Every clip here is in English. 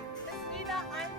Hi, it's Meena. I'm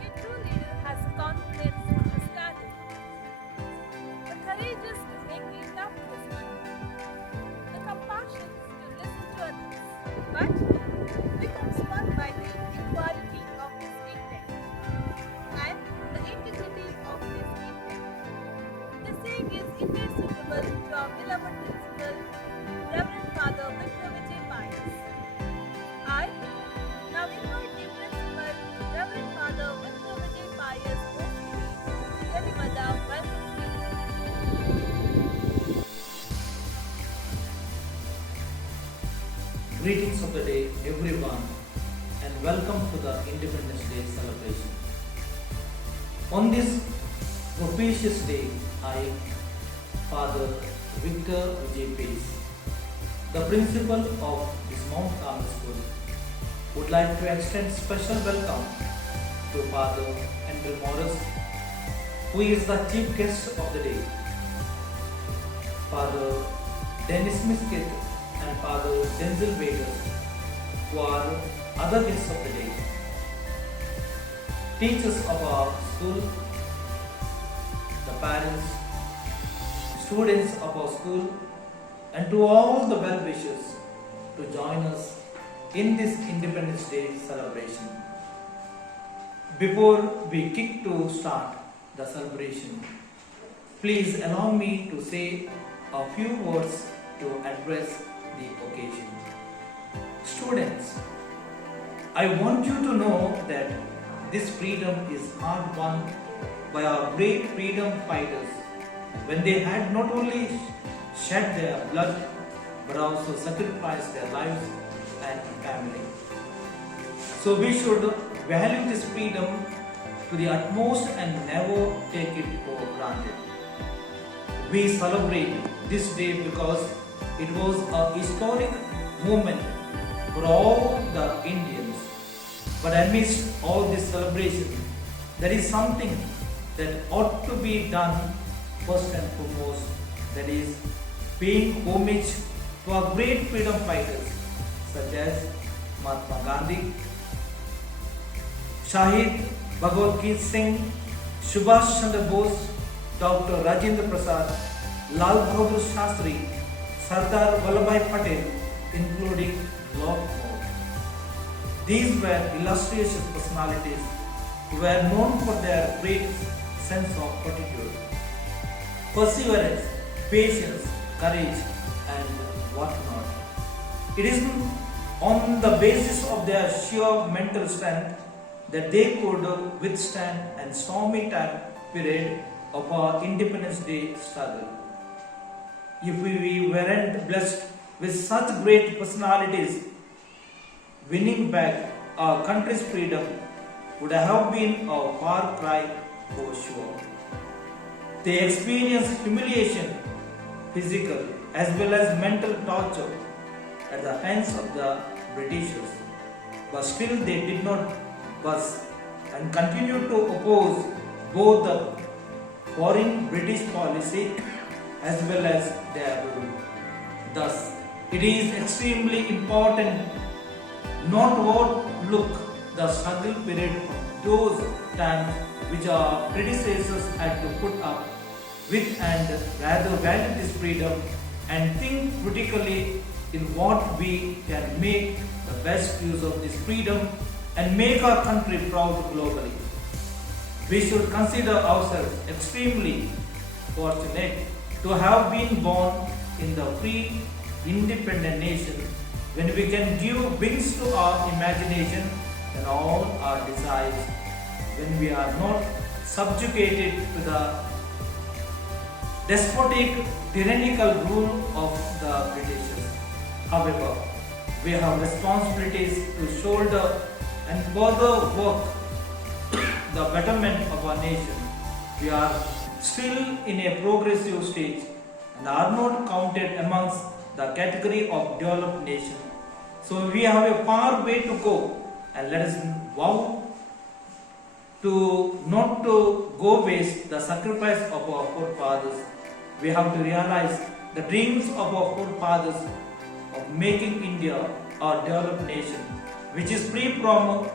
a true leader has confidence to stand in the courageous to make the tough decisions, the compassion to listen to others, but becomes one by the equality of his intent and the integrity of his intent. The saying is indeed suitable to our beloved principal, Reverend Father Victor Vijay Pius. I now invite the principal, Reverend Father Victor Vijay Pius, OCD, to deliver the welcome speech. Greetings of the day, everyone, and welcome to the Independence Day celebration. On this propitious day, I, Father Victor Vijay Pace, the principal of this Mount Carmel School, would like to extend special welcome to Father Andrew Morris, who is the chief guest of the day, Father Dennis Miskit and Father Denzel Vegas, who are other guests of the day, teachers of our school, the parents, students of our school, and to all the well-wishers to join us in this Independence Day celebration. Before we kick to start the celebration, please allow me to say a few words to address the occasion. Students, I want you to know that this freedom is hard won by our great freedom fighters when they had not only shed their blood but also sacrificed their lives and family. So we should value this freedom to the utmost and never take it for granted. we celebrate this day because it was a historic moment for all the Indians. But amidst all this celebration, there is something that ought to be done first and foremost, that is paying homage to our great freedom fighters such as Mahatma Gandhi, Shahid Bhagwat Geet Singh, Subhash Chandra Bose, Dr. Rajendra Prasad, Lal Bahadur Shastri, Sardar Vallabhbhai Patel, including Lord Moore. These were illustrious personalities who were known for their great sense of fortitude, perseverance, patience, courage, and whatnot. It is on the basis of their sheer mental strength that they could withstand a stormy time period of our Independence Day struggle. If we weren't blessed with such great personalities, winning back our country's freedom would have been a far cry for sure. They experienced humiliation, physical as well as mental torture at the hands of the Britishers, but still they did not budge and continued to oppose both the foreign British policy as well as their rule. Thus, it is extremely important not to overlook the struggle period of those times which our predecessors had to put up with, and rather value this freedom and think critically in what we can make the best use of this freedom and make our country proud globally. We should consider ourselves extremely fortunate to have been born in the free, independent nation when we can give wings to our imagination and all our desires, when we are not subjugated to the despotic, tyrannical rule of the Britishers. However, we have responsibilities to shoulder and further work the betterment of our nation. We are still in a progressive stage and are not counted amongst the category of developed nation. So we have a far way to go, and let us vow to not to go waste the sacrifice of our forefathers. We have to realize the dreams of our forefathers of making India a developed nation, which is free from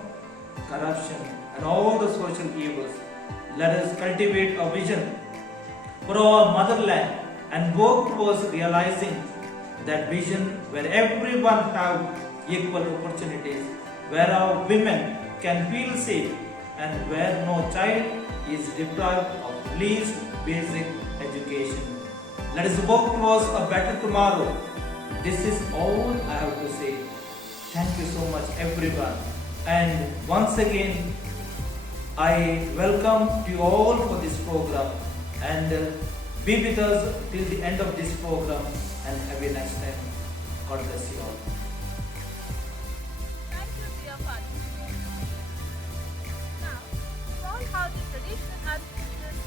corruption and all the social evils. Let us cultivate a vision for our motherland and work towards realizing that vision where everyone have equal opportunities, where our women can feel safe, and where no child is deprived of least basic education. Let us work towards a better tomorrow. This is all I have to say. Thank you so much everyone. And once again, I welcome you all for this program, and be with us till the end of this program, and have a nice time. God bless you all. Thank you, dear father. Now, you all have the traditional auspicious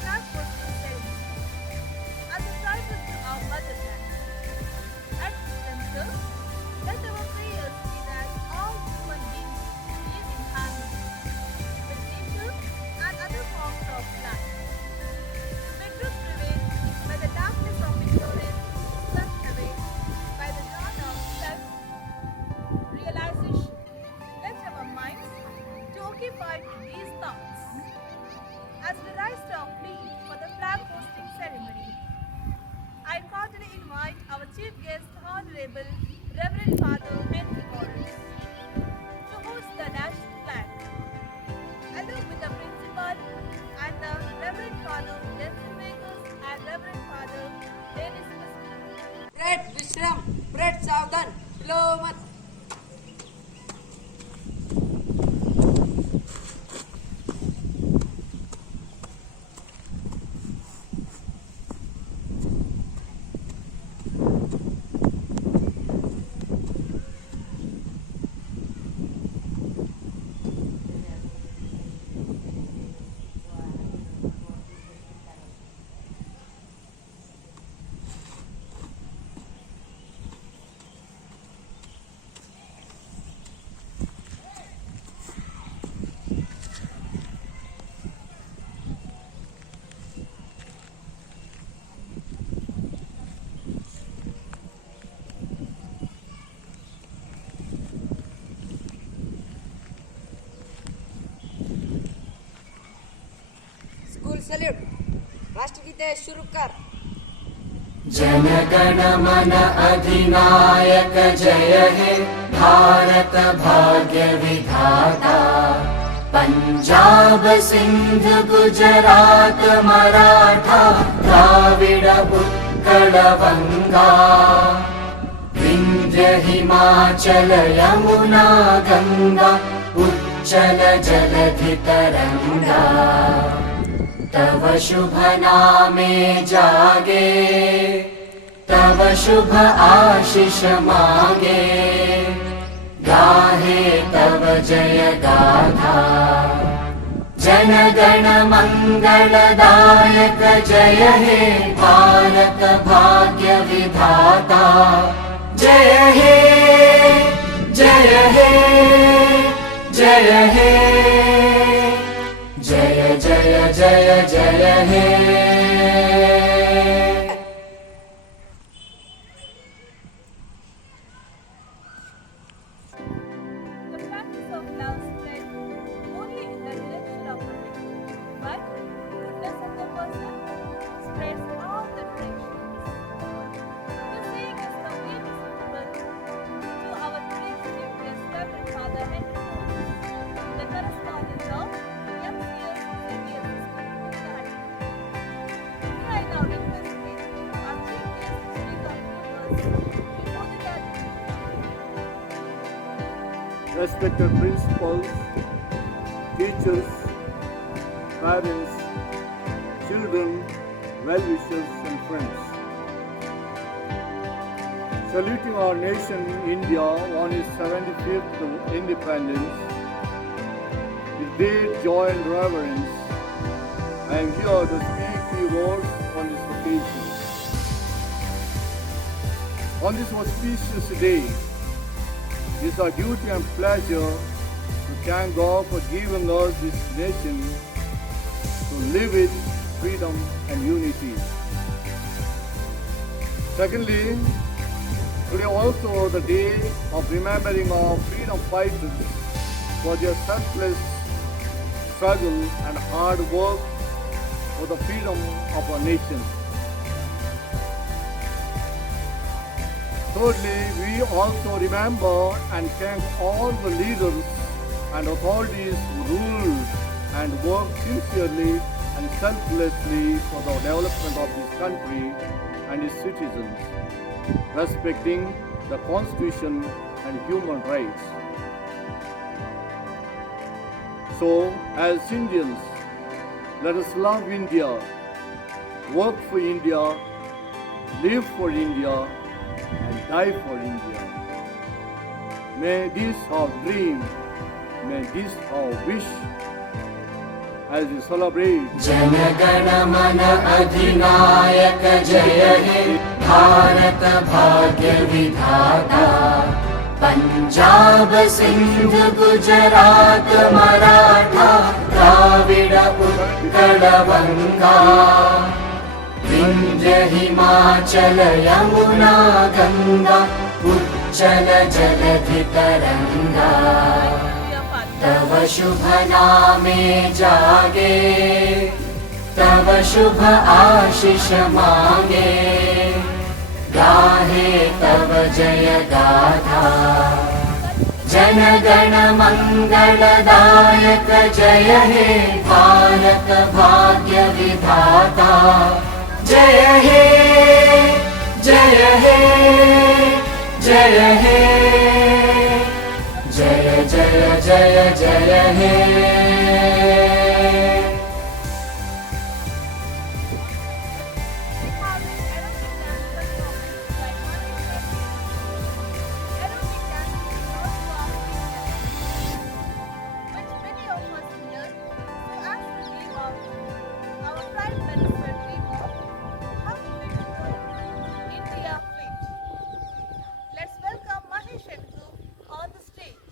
flag posting ceremony as a tribute to our motherland. At this juncture, let our prayers be that all human beings live in harmony with nature and other forms of life. May truth prevail, may the darkness of ignorance be swept away by the dawn of self-realization. Let our minds be occupied with these thoughts as we rise to our feet for the flag posting ceremony. I cordially invite our chief guest, Honorable Reverend Father Henry Morris, to host the national flag, along with the principal and the Reverend Father Denzel Vegas and Reverend Father Dennis Pascal. Bread Vishram, bread Savdan, slow mat. Salute. राष्ट्रगीते शुरू कर. जनगण मन अधिनायक जय हे भारत भाग्य विधाता. पंजाब सिंध गुजरात मराठा द्राविड उत्कल बंगा. विंध्य हिमाचल यमुना गंगा उच्चल जलधि तरंगा. तव शुभ नामे जागे तव शुभ आशीष मागे. गाहे तव जय गाथा जनगण मंगलदायक जय हे भारत भाग्य विधाता. जय हे जय हे जय हे जय जय जय जय हे. The practice of love spreads only in the direction of a ring, but goodness of the person spreads all the directions. This saying is completely suitable to our today's chief guest, Reverend Father Henry Moores, the correspondent of MCS Xavier School, Dhaka. May I now request our chief guest to speak a few words before the gathering. Respected principals, teachers, parents, children, well-wishers and friends. Saluting our nation India on its 75th independence, with great joy and reverence, I am here to speak few words on this occasion. On this auspicious day, it is our duty and pleasure to thank God for giving us this nation to live with freedom and unity. Secondly, today also the day of remembering our freedom fighters for their selfless struggle and hard work for the freedom of our nation. Thirdly, we also remember and thank all the leaders and authorities who ruled and worked sincerely and selflessly for the development of this country and its citizens, respecting the Constitution and human rights. So, as Indians, let us love India, work for India, live for India, and die for India. May this our dream, may this our wish, as we celebrate जनगण मन अधिनायक जय हे भारत भाग्य विधाता. पंजाब सिंध गुजरात मराठा द्राविड उत्कल बंगा. विंध्य हिमाचल यमुना गंगा उच्चल जलधि तरंगा. तव शुभ नामे जागे तव शुभ आशीष मागे. गाहे तव जय गाथा जनगण मंगलदायक जय हे भारत भाग्य विधाता. जय हे जय हे जय हे जय जय जय जय हे. Let's welcome Mahesh and group on the stage.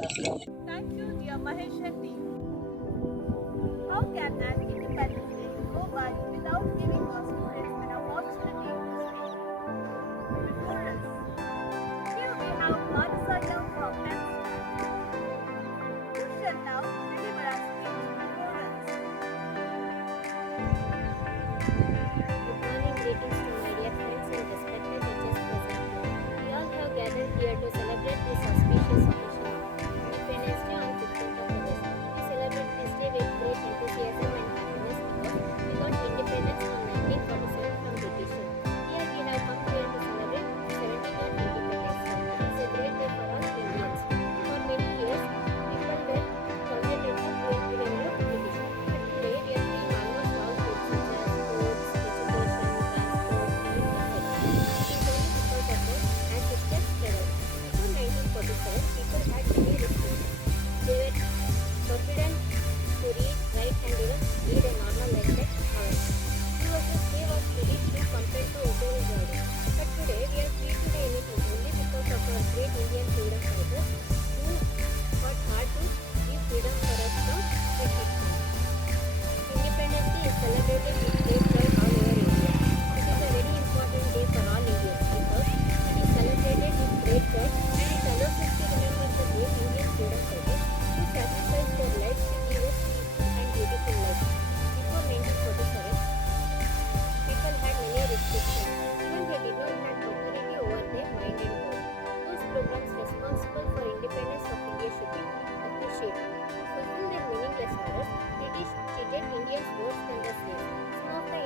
Thank you, dear Mahesh and team. How can an Independence Day go by without giving our students an opportunity to speak? Before us, here we have Madhusaya from 10th standard, who shall now deliver a speech before us. Good morning, greetings to my dear friends and respected teachers present here. We all have gathered here to celebrate this auspicious occasion of Independence Day on 15th of August. We celebrate this day with great enthusiasm and happiness because we got independence on 1947 from British. Here we have come here to celebrate 79th Independence Day. It is a great day for all Indians. For many years, people were tolerated to develop British. But today we are seeing almost all fields such as sports, education, transport, and infrastructure. It is only because of their ancestors' struggle. Before 1947, people had many restrictions. They were forbidden to read, write, and even lead a normal life like ours. He was a slave of British who compelled to obey his orders. But today we are free to do anything only because of our great Indian freedom fighters who fought hard to give freedom for us from restrictions. Independence Day is celebrated with great pride all over India. It is a very important day for all Indians because it is celebrated with great pride and it allows us to remember the great Indian freedom fighters who sacrificed their lives to give us peaceful and beautiful life. Before 1947, people had many restrictions. Even they did not have authority over their mind and body. Those programs responsible for independence of India should be appreciated. To fulfill their meaningless orders, British treated Indians worse than the slaves. Some of the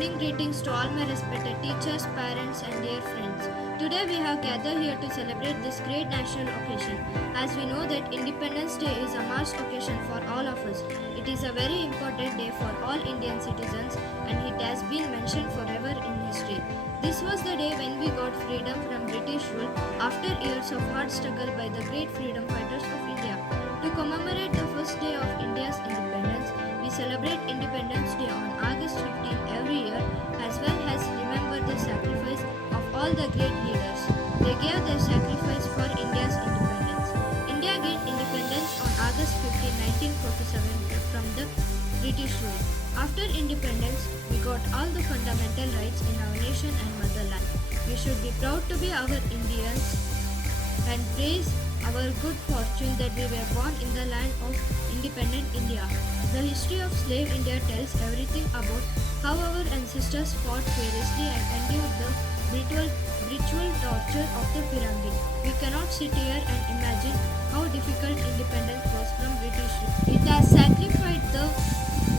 evening greetings to all my respected teachers, parents, and dear friends. Today we have gathered here to celebrate this great national occasion. As we know that Independence Day is a must occasion for all of us. It is a very important day for all Indian citizens and it has been mentioned forever in history. This was the day when we got freedom from British rule after years of hard struggle by the great freedom fighters of India. To commemorate the first day of India's independence, we celebrate Independence Day on August 15 every year as well as remember the sacrifice of all the great leaders. They gave their sacrifice for India's independence. India gained independence on August 15, 1947 from the British rule. After independence, we got all the fundamental rights in our nation and motherland. We should be proud to be our Indians and praise our good fortune that we were born in the land of independent India. The history of slave India tells everything about how our ancestors fought fearlessly and endured the brutal torture of the pyramid. We cannot sit here and imagine how difficult independence was from British rule. It has sacrificed the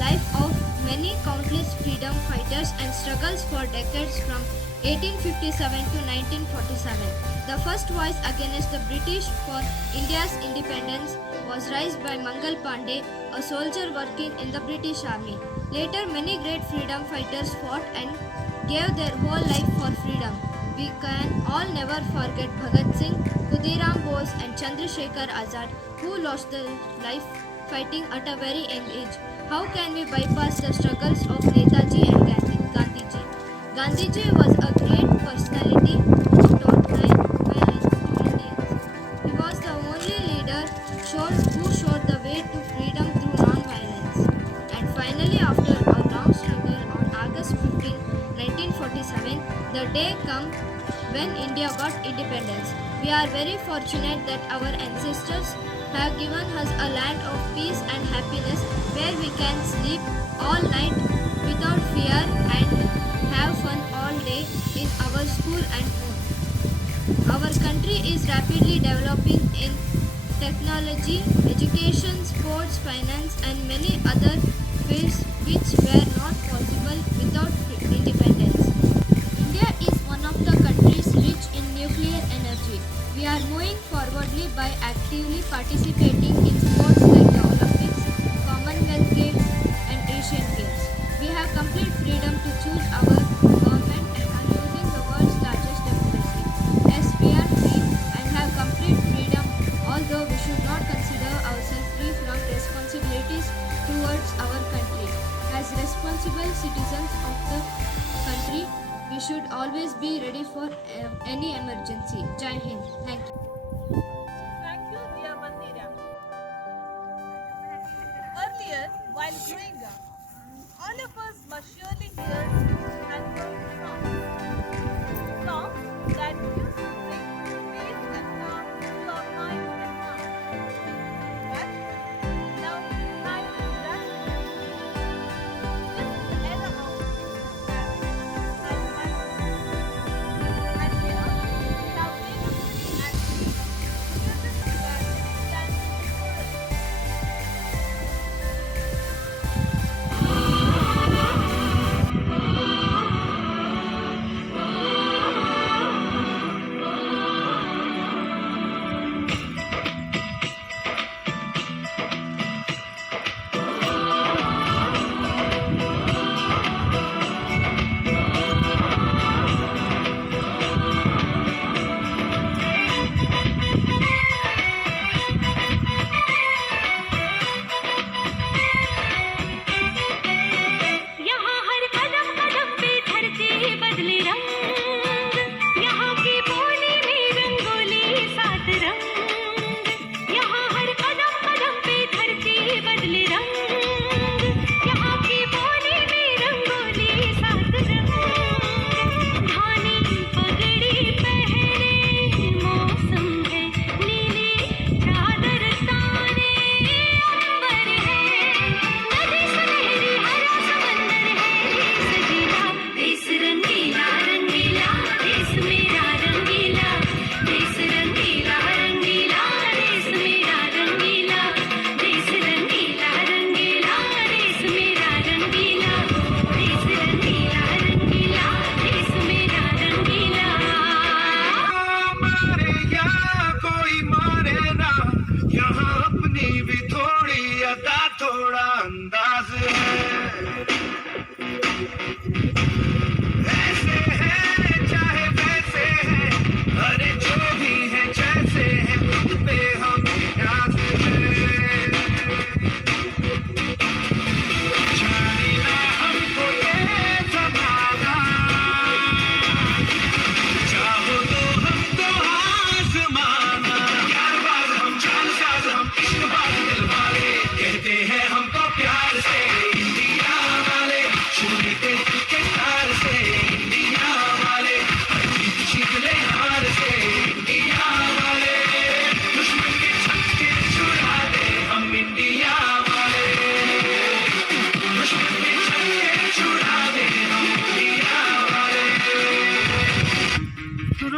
life of many countless freedom fighters and struggles for decades from 1857 to 1947. The first voice against the British for India's independence was raised by Mangal Pandey, a soldier working in the British Army. Later, many great freedom fighters fought and gave their whole life for freedom. We can all never forget Bhagat Singh, Khudiram Bose and Chandrasekhar Azad who lost their life fighting at a very young age. How can we bypass the struggles of Netaji and Gandhiji? Gandhiji was a great personality who taught non-violence to Indians. He was the only leader who showed the way to freedom through non-violence. And finally, after a long struggle on August 15, 1947, the day came when India got independence. We are very fortunate that our ancestors have given us a land of peace and happiness where we can sleep all night without fear and have fun all day in our school and home. Our country is rapidly developing in technology, education, sports, finance and many other fields which were not possible without independence. India is one of the countries rich in nuclear energy. We are moving forwardly by actively participating in sports like the Olympics, Commonwealth Games and Asian Games. We have complete freedom to choose our government and are using the world's largest democracy. Yes, we are free and have complete freedom, although we should not consider ourselves free from responsibilities towards our country. As responsible citizens of the country, we should always be ready for any emergency. Jai Hind. Thank you. Thank you, dear Mandira. Earlier, while growing up, all of us must surely hear and heard songs. Songs that used to bring peace and calm to our mind and heart. But now time is drastic. This is the era of and here we have taken and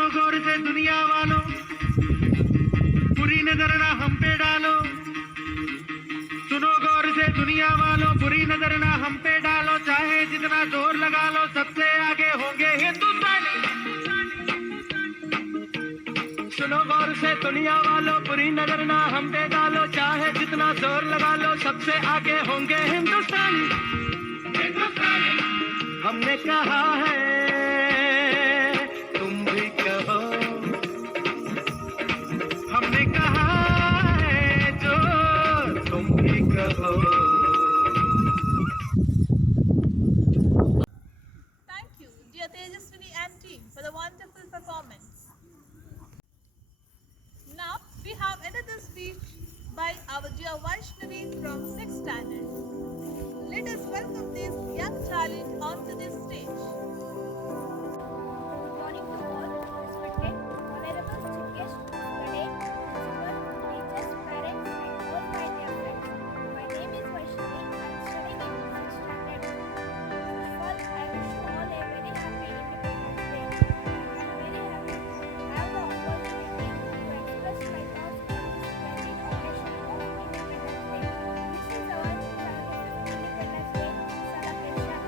सुनो गौर से दुनिया वालों, बुरी नजर ना हम पे डालो। सुनो गौर से दुनिया वालों, बुरी नजर ना हम पे डालो। चाहे जितना जोर लगा लो, सबसे आगे होंगे हिंदुस्तानी। सुनो गौर से दुनिया वालों, बुरी नजर ना हम पे डालो। चाहे जितना जोर लगा लो, सबसे आगे होंगे हिंदुस्तानी। हमने कहा है, तुम भी कहो। हमने कहा है जो तुम भी कहो। Thank you, dear Tejaswini and team, for the wonderful performance. Now we have another speech by our dear Vaishnavi from 6th standard. Let us welcome this young talent onto this stage. Good morning to all, respected, honorable chief guest, student, principal, teachers, parents, and all my dear friends. My name is Vaishnavi. I am studying in 6th standard. First of all, I wish you all a very happy Independence Day. I am very happy to have the opportunity to express my thoughts on this splendid occasion of Independence Day. This is our 75th Independence Day celebration.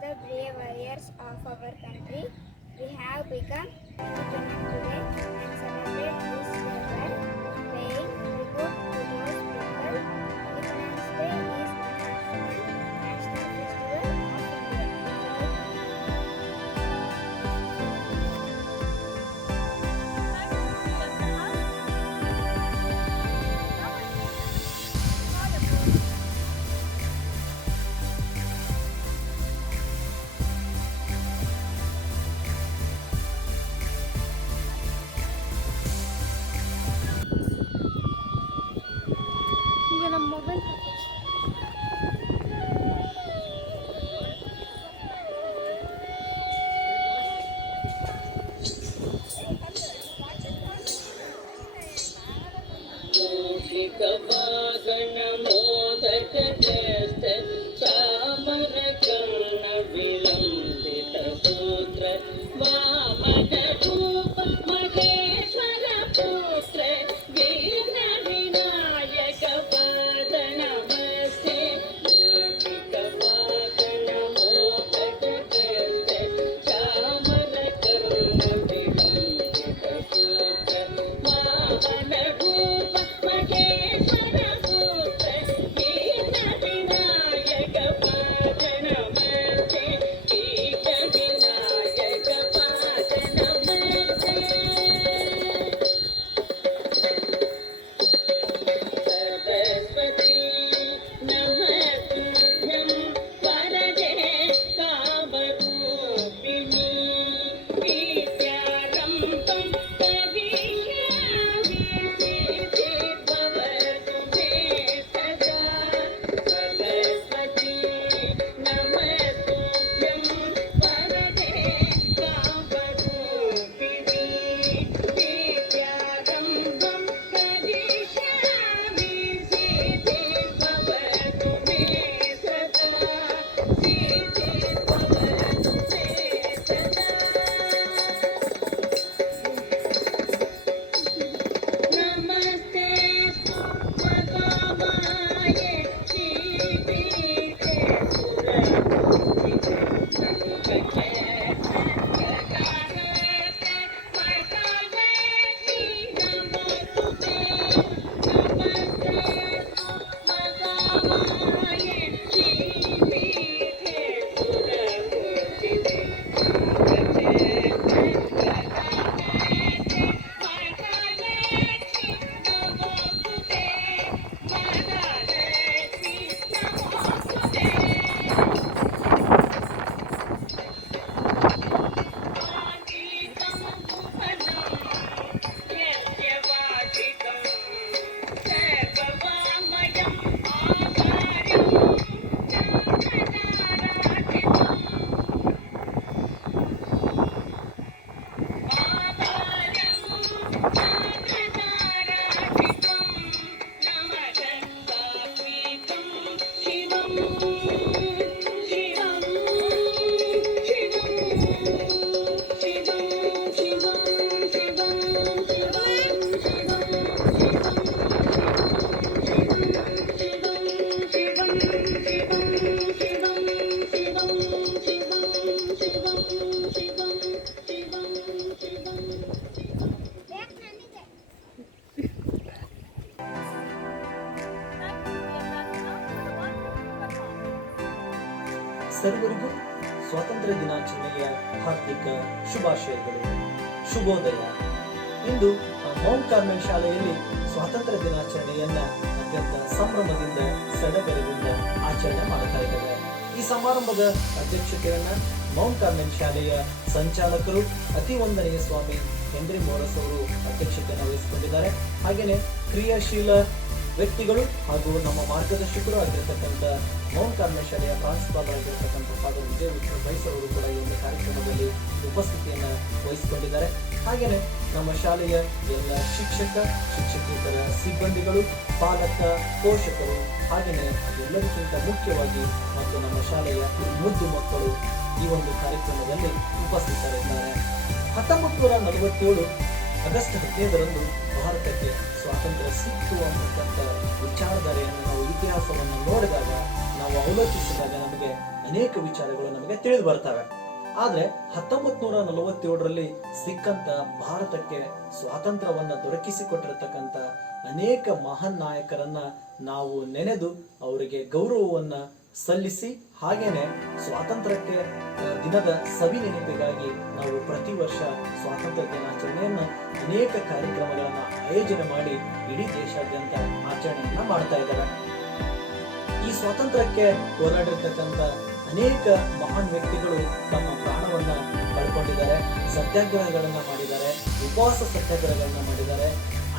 the brave warriors of our country, we have become independent today and celebrate this day well, paying tribute to those people. Independence Day is one national festival of India. Thank you, Priyanka. Now I think ಈಗ ನಮ್ಮ mobile ಸರ್ವರಿಗೂ ಸ್ವಾತಂತ್ರ್ಯ ದಿನಾಚರಣೆಯ ಹಾರ್ದಿಕ ಶುಭಾಶಯಗಳು. ಶುಭೋದಯ. ಇಂದು Mount Carmel ಶಾಲೆಯಲ್ಲಿ ಸ್ವಾತಂತ್ರ್ಯ ದಿನಾಚರಣೆಯನ್ನ ಅತ್ಯಂತ ಸಂಭ್ರಮದಿಂದ ಸಡಗರದಿಂದ ಆಚರಣೆ ಮಾಡ್ತಾ ಇದ್ದೇವೆ. ಈ ಸಮಾರಂಭದ ಅಧ್ಯಕ್ಷತೆಯನ್ನ ಮೌಂಟ್ ಕಾರ್ಮೆಲ್ ಶಾಲೆಯ ಸಂಚಾಲಕರು ಅತಿ ವಂದನೀಯ ಸ್ವಾಮಿ ಹೆನ್ರಿ ಮೋರಸ್ ಅವರು ಅಧ್ಯಕ್ಷತೆಯನ್ನು ವಹಿಸಿಕೊಂಡಿದ್ದಾರೆ. ಹಾಗೆಯೇ ಕ್ರಿಯಾಶೀಲ ವ್ಯಕ್ತಿಗಳು ಹಾಗೂ ನಮ್ಮ ಮಾರ್ಗದರ್ಶಕರು ಆಗಿರತಕ್ಕಂಥ ಮೌಂಟ್ ಕಾರ್ಮೆಲ್ ಶಾಲೆಯ ಪ್ರಾಂಶುಪಾಲರಾಗಿರತಕ್ಕಂಥ ಫಾದರ್ ವಿಜಯ ವಿಠ್ಠಲ್ ಬೈಸ್ ಅವರು ಕೂಡ ಈ ಒಂದು ಕಾರ್ಯಕ್ರಮದಲ್ಲಿ ಉಪಸ್ಥಿತಿಯನ್ನು ವಹಿಸಿಕೊಂಡಿದ್ದಾರೆ. ಹಾಗೆಯೇ ನಮ್ಮ ಶಾಲೆಯ ಎಲ್ಲ ಶಿಕ್ಷಕೇತರ ಸಿಬ್ಬಂದಿಗಳು, ಪಾಲಕ, ಪೋಷಕರು, ಹಾಗೆಯೇ ಎಲ್ಲರಿಗಿಂತ ಮುಖ್ಯವಾಗಿ ಮತ್ತು ನಮ್ಮ ಶಾಲೆಯ ಮುದ್ದು ಮಕ್ಕಳು ಈ ಒಂದು ಕಾರ್ಯಕ್ರಮದಲ್ಲಿ ಉಪಸ್ಥಿತರಿದ್ದಾರೆ. 1947 ಆಗಸ್ಟ್ 15ರಂದು ಭಾರತಕ್ಕೆ ಸ್ವಾತಂತ್ರ್ಯ ಸಿಕ್ತು ಅನ್ನತಕ್ಕಂಥ ವಿಚಾರಧಾರೆಯನ್ನು ನಾವು ಇತಿಹಾಸವನ್ನು ನೋಡಿದಾಗ ನಾವು ಅವಲೋಕಿಸಿದಾಗ ನಮಗೆ ಅನೇಕ ವಿಚಾರಗಳು ನಮಗೆ ತಿಳಿದು ಬರ್ತವೆ. ಆದ್ರೆ 1947ರಲ್ಲಿ ಸಿಕ್ಕಂತ ಭಾರತಕ್ಕೆ ಸ್ವಾತಂತ್ರ್ಯವನ್ನ ದೊರಕಿಸಿಕೊಟ್ಟಿರತಕ್ಕಂತ ಅನೇಕ ಮಹಾನ್ ನಾಯಕರನ್ನ ನಾವು ನೆನೆದು ಅವರಿಗೆ ಗೌರವವನ್ನ ಸಲ್ಲಿಸಿ, ಹಾಗೇನೆ ಸ್ವಾತಂತ್ರ್ಯಕ್ಕೆ ದಿನದ ಸವಿ ನೆನಪಿಗಾಗಿ ನಾವು ಪ್ರತಿ ವರ್ಷ ಸ್ವಾತಂತ್ರ್ಯ ದಿನಾಚರಣೆಯನ್ನ ಅನೇಕ ಕಾರ್ಯಕ್ರಮಗಳನ್ನ ಆಯೋಜನೆ ಮಾಡಿ ಇಡೀ ದೇಶಾದ್ಯಂತ ಆಚರಣೆಯನ್ನ ಮಾಡ್ತಾ ಇದ್ದಾರೆ. ಈ ಸ್ವಾತಂತ್ರ್ಯಕ್ಕೆ ಹೋರಾಡಿರ್ತಕ್ಕಂಥ ಅನೇಕ ಮಹಾನ್ ವ್ಯಕ್ತಿಗಳು ತಮ್ಮ ಪ್ರಾಣವನ್ನ ಕಳ್ಕೊಂಡಿದ್ದಾರೆ, ಸತ್ಯಾಗ್ರಹಗಳನ್ನ ಮಾಡಿದ್ದಾರೆ, ಉಪವಾಸ ಸತ್ಯಾಗ್ರಹಗಳನ್ನ ಮಾಡಿದ್ದಾರೆ,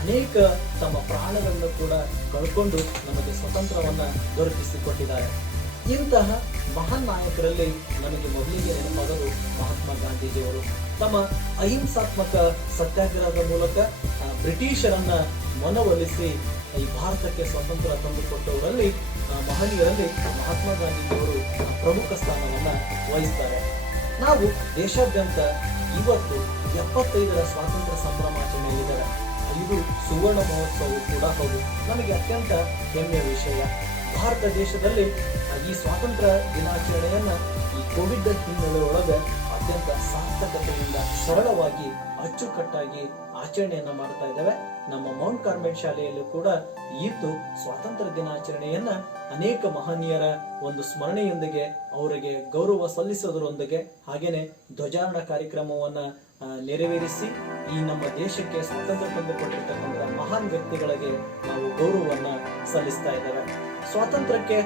ಅನೇಕ ತಮ್ಮ ಪ್ರಾಣಗಳನ್ನು ಕೂಡ ಕಳ್ಕೊಂಡು ನಮಗೆ ಸ್ವತಂತ್ರವನ್ನ ದೊರಕಿಸಿಕೊಟ್ಟಿದ್ದಾರೆ. ಇಂತಹ ಮಹಾನ್ ನಾಯಕರಲ್ಲಿ ನನಗೆ ಮೊದಲಿಗೆ ನೆನಪಾದರು ಮಹಾತ್ಮ ಗಾಂಧೀಜಿಯವರು. ತಮ್ಮ ಅಹಿಂಸಾತ್ಮಕ ಸತ್ಯಾಗ್ರಹದ ಮೂಲಕ ಬ್ರಿಟಿಷರನ್ನ ಮನವೊಲಿಸಿ ಈ ಭಾರತಕ್ಕೆ ಸ್ವಾತಂತ್ರ್ಯ ತಂದುಕೊಟ್ಟವರಲ್ಲಿ ಮಹನೀಯರಲ್ಲಿ ಮಹಾತ್ಮ ಗಾಂಧೀಜಿಯವರು ಪ್ರಮುಖ ಸ್ಥಾನವನ್ನ ವಹಿಸ್ತಾರೆ. ನಾವು ದೇಶಾದ್ಯಂತ ಇವತ್ತು 75ರ ಸ್ವಾತಂತ್ರ್ಯ ಸಂಭ್ರಮಾಚರಣೆಯಲ್ಲಿದ್ದಾರೆ. ಇದು ಸುವರ್ಣ ಮಹೋತ್ಸವ ಕೂಡ ಹೌದು. ನಮಗೆ ಅತ್ಯಂತ ಹೆಮ್ಮೆಯ ವಿಷಯ. ಭಾರತ ದೇಶದಲ್ಲಿ ಈ ಸ್ವಾತಂತ್ರ್ಯ ದಿನಾಚರಣೆಯನ್ನ ಈ ಕೋವಿಡ್ ಹಿನ್ನೆಲೆಯೊಳಗೆ ಅತ್ಯಂತ ಸಾರ್ಥಕತೆಯಿಂದ ಸರಳವಾಗಿ ಅಚ್ಚುಕಟ್ಟಾಗಿ ಆಚರಣೆಯನ್ನ ಮಾಡ್ತಾ ಇದ್ದೇವೆ. ನಮ್ಮ ಮೌಂಟ್ ಕಾರ್ಮೆಲ್ ಶಾಲೆಯಲ್ಲೂ ಕೂಡ ಇಂದು ಸ್ವಾತಂತ್ರ್ಯ ದಿನಾಚರಣೆಯನ್ನ ಅನೇಕ ಮಹನೀಯರ ಒಂದು ಸ್ಮರಣೆಯೊಂದಿಗೆ ಅವರಿಗೆ ಗೌರವ ಸಲ್ಲಿಸೋದರೊಂದಿಗೆ ಹಾಗೇನೆ ಧ್ವಜಾರೋಹಣ ಕಾರ್ಯಕ್ರಮವನ್ನ ನೆರವೇರಿಸಿ ಈ ನಮ್ಮ ದೇಶಕ್ಕೆ ಸ್ವಾತಂತ್ರ್ಯ ತಂದುಕೊಟ್ಟಿರ್ತಕ್ಕಂಥ ಮಹಾನ್ ವ್ಯಕ್ತಿಗಳಿಗೆ ನಾವು ಗೌರವವನ್ನ ಸಲ್ಲಿಸ್ತಾ ಇದ್ದೇವೆ. ಸ್ವಾತಂತ್ರ್ಯಕ್ಕೆ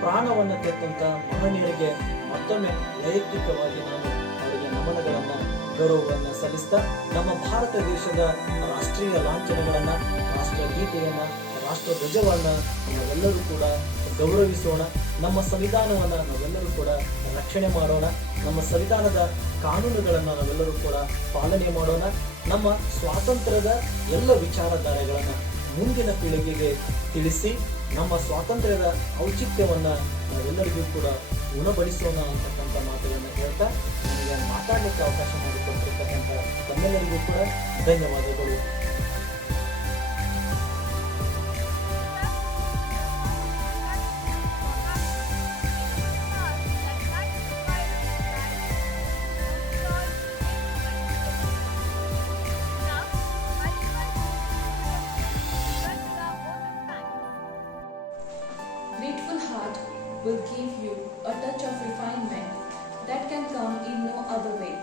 ಪ್ರಾಣವನ್ನ ತೆತ್ತಂತ ಮಹನೀಯರಿಗೆ ಮತ್ತೊಮ್ಮೆ ವೈಯಕ್ತಿಕವಾಗಿ ನಾನು ಅವರಿಗೆ ನಮನಗಳನ್ನ ಗೌರವವನ್ನ ಸಲ್ಲಿಸ್ತಾ, ನಮ್ಮ ಭಾರತ ದೇಶದ ರಾಷ್ಟ್ರೀಯ ಲಾಂಛನಗಳನ್ನ, ರಾಷ್ಟ್ರ ಗೀತೆಯನ್ನ, ರಾಷ್ಟ್ರ ಧ್ವಜವನ್ನ ನಾವೆಲ್ಲರೂ ಕೂಡ ಗೌರವಿಸೋಣ. ನಮ್ಮ ಸಂವಿಧಾನವನ್ನ ನಾವೆಲ್ಲರೂ ಕೂಡ ರಕ್ಷಣೆ ಮಾಡೋಣ. ನಮ್ಮ ಸಂವಿಧಾನದ ಕಾನೂನುಗಳನ್ನ ನಾವೆಲ್ಲರೂ ಕೂಡ ಪಾಲನೆ ಮಾಡೋಣ. ನಮ್ಮ ಸ್ವಾತಂತ್ರ್ಯದ ಎಲ್ಲ ವಿಚಾರಧಾರೆಗಳನ್ನ ಮುಂದಿನ ಪೀಳಿಗೆಗೆ ತಿಳಿಸಿ ನಮ್ಮ ಸ್ವಾತಂತ್ರ್ಯದ ಔಚಿತ್ಯವನ್ನ ನಾವೆಲ್ಲರಿಗೂ ಕೂಡ ಉಣಬಡಿಸೋಣ ಅಂತಕ್ಕಂಥ ಮಾತುಗಳನ್ನು ಹೇಳ್ತಾ ನನಗೆ ಮಾತಾಡಲಿಕ್ಕೆ ಅವಕಾಶ ಮಾಡಿಕೊಟ್ಟಿರ್ತಕ್ಕಂಥ ತಮ್ಮೆಲ್ಲರಿಗೂ ಕೂಡ ಧನ್ಯವಾದಗಳು. Grateful heart will give you a touch of refinement that can come in no other way.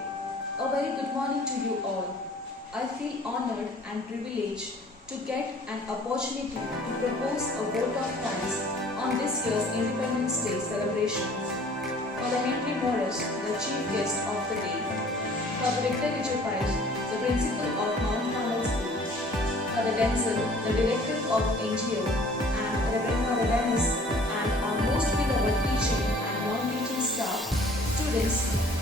A very good morning to you all. I feel honored and privileged to get an opportunity to propose a vote of thanks on this year's Independence Day celebration. Father Henry Morris, the chief guest of the day. Father Victor Vijay, the principal of Mount Carmel School. Father Denzel, the director of NGO, and Reverend Father Dennis, and our most beloved teaching and non-teaching staff, students,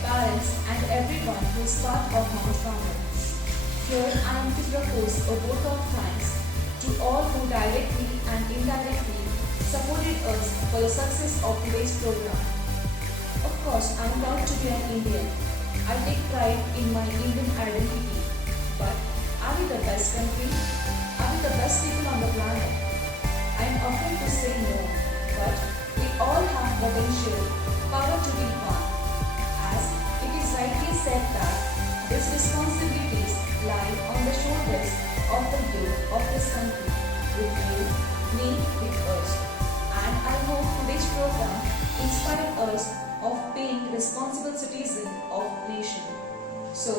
parents, and everyone who is part of Mount Carmel. Here I am to propose a vote of thanks to all who directly and indirectly supported us for the success of today's program. Of course, I am proud to be an Indian. I take pride in my Indian identity. But are we the best country? Are we the best people on the planet? I am afraid to say no, but we all have potential, power to be on. As it is rightly said that these responsibilities lie on the shoulders of the youth of this country, with you, me, with us. And I hope today's program inspire us of being responsible citizens of nation. So,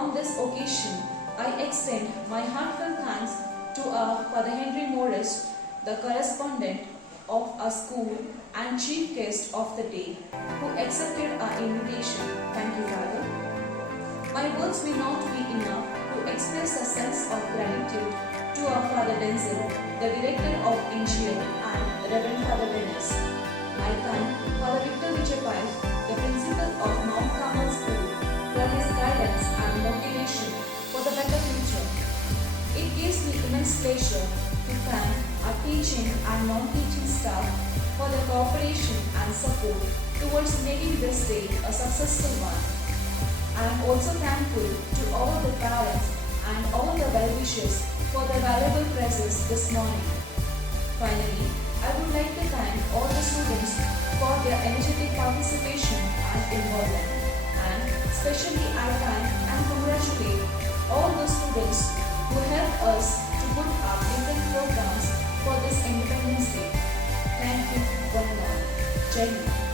on this occasion, I extend my heartfelt thanks to our Father Henry Morris, the correspondent of our school and chief guest of the day, who accepted our invitation. Thank you, Father. My words may not be enough to express a sense of gratitude to our Father Denzel, the director of NGO, and Reverend Father Dennis. I thank Father Victor Vijay, the principal of Mount Carmel School, for his guidance and motivation for the better future. It gives me immense pleasure to thank our teaching and non-teaching staff for their cooperation and support towards making this day a successful one. I am also thankful to all the parents and all the well-wishers for their valuable presence this morning. Finally, I would like to thank all the students for their energetic participation and involvement. And especially I thank and congratulate all the students who helped us to put up different programs for this Independence Day. Thank you one and all. Jai Hind.